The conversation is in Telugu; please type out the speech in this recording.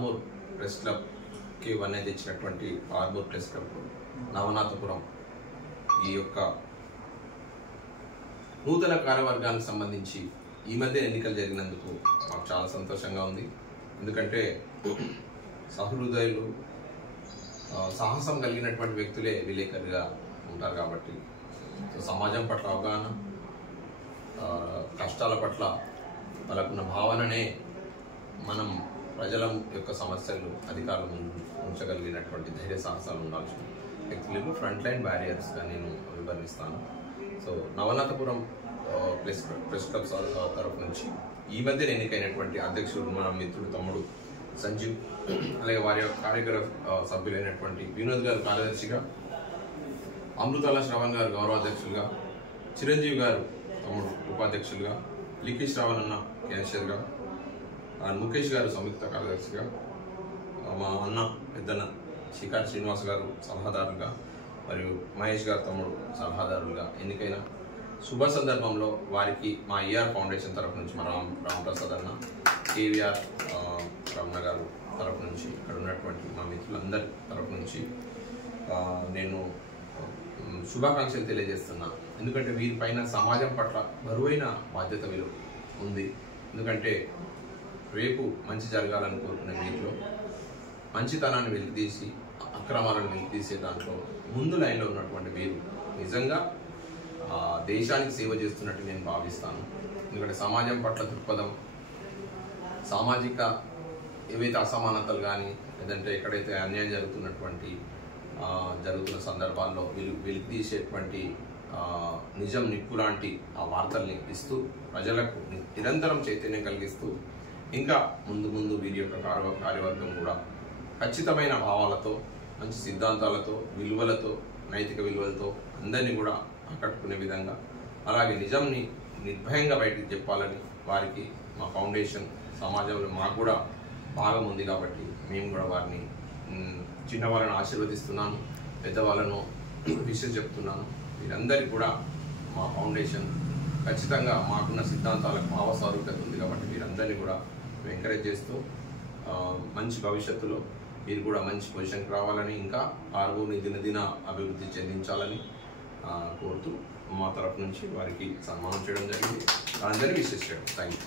ఆర్మూర్ ప్రెస్ క్లబ్కి వన్నె తెచ్చినటువంటి ఆర్మూర్ ప్రెస్ క్లబ్ నవనాథపురం ఈ యొక్క నూతన కార్యవర్గానికి సంబంధించి ఈ మధ్య ఎన్నికలు జరిగినందుకు మాకు చాలా సంతోషంగా ఉంది. ఎందుకంటే సహృదయులు సాహసం కలిగినటువంటి వ్యక్తులే విలేకరుగా ఉంటారు కాబట్టి సమాజం పట్ల అవగాహన, కష్టాల పట్ల వాళ్ళకున్న భావననే మనం ప్రజల యొక్క సమస్యలు అధికారుల ముందు ఉంచగలిగినటువంటి ధైర్య సాహసాలు ఉండాల్సిన వ్యక్తులు ఫ్రంట్ లైన్ బ్యారియర్స్గా నేను వివరిస్తాను. సో నవనాథపురం ప్రెస్ క్లబ్ తరఫు నుంచి ఈ మధ్య ఎన్నికైనటువంటి అధ్యక్షుడు మన మిత్రుడు తమ్ముడు సంజీవ్, అలాగే వారి యొక్క కార్యకర్త సభ్యులైనటువంటి వినోద్ గారు కార్యదర్శిగా, అమృతాల శ్రవణ్ గారు గౌరవాధ్యక్షులుగా, చిరంజీవి గారు తమ్ముడు ఉపాధ్యక్షులుగా, లిఖి శ్రవణ్ అన్న క్యాషియర్గా, ముఖేష్ గారు సంయుక్త కార్యదర్శిగా, మా అన్న పెద్దన్న శిఖర్ శ్రీనివాస్ గారు సలహాదారులుగా, మరియు మహేష్ గారు తమ్ముడు సలహాదారులుగా ఎన్నికైన శుభ సందర్భంలో వారికి మా ఈఆర్ ఫౌండేషన్ తరఫు నుంచి మా రామప్రసాద్ అన్న, కేవీఆర్ రమణ గారు తరఫు నుంచి, ఇక్కడ ఉన్నటువంటి మా మిత్రులందరి తరఫు నుంచి నేను శుభాకాంక్షలు తెలియజేస్తున్నా. ఎందుకంటే వీరిపైన సమాజం పట్ల బరువైన బాధ్యత ఉంది. ఎందుకంటే రేపు మంచి జరగాలని కోరుకునే వీటిలో మంచితనాన్ని వెలికితీసి అక్రమాలను వెలికితీసే దాంట్లో ముందు లైన్లో ఉన్నటువంటి వీరు నిజంగా దేశానికి సేవ చేస్తున్నట్టు నేను భావిస్తాను. ఎందుకంటే సమాజం పట్ల దృక్పథం, సామాజిక ఏవైతే అసమానతలు కానీ లేదంటే ఎక్కడైతే అన్యాయం జరుగుతున్న సందర్భాల్లో వెలికితీసేటువంటి నిజం నిప్పు లాంటి ఆ వార్తల్ని ఇస్తూ ప్రజలకు నిరంతరం చైతన్యం కలిగిస్తూ ఇంకా ముందు వీరి యొక్క కార్యవర్గం కూడా ఖచ్చితమైన భావాలతో, మంచి సిద్ధాంతాలతో, విలువలతో, నైతిక విలువలతో అందరినీ కూడా ఆకట్టుకునే విధంగా, అలాగే నిజంని నిర్భయంగా బయటికి చెప్పాలని వారికి మా ఫౌండేషన్ సమాజంలో మాకు కూడా భాగం ఉంది కాబట్టి మేము కూడా వారిని చిన్నవాళ్ళను ఆశీర్వదిస్తున్నాను, పెద్దవాళ్ళను విషయం చెప్తున్నాను. వీరందరికీ కూడా మా ఫౌండేషన్ ఖచ్చితంగా మాకున్న సిద్ధాంతాలకు భావస్వరూపత ఉంది కాబట్టి వీరందరినీ కూడా ఎంకరేజ్ చేస్తూ మంచి భవిష్యత్తులో వీరు కూడా మంచి పొజిషన్కి రావాలని, ఇంకా ఆర్మూర్ని దినదిన అభివృద్ధి చెందించాలని కోరుతూ మా తరఫు నుంచి వారికి సన్మానం చేయడం జరిగింది. అందరికీ విశేష థ్యాంక్ యూ.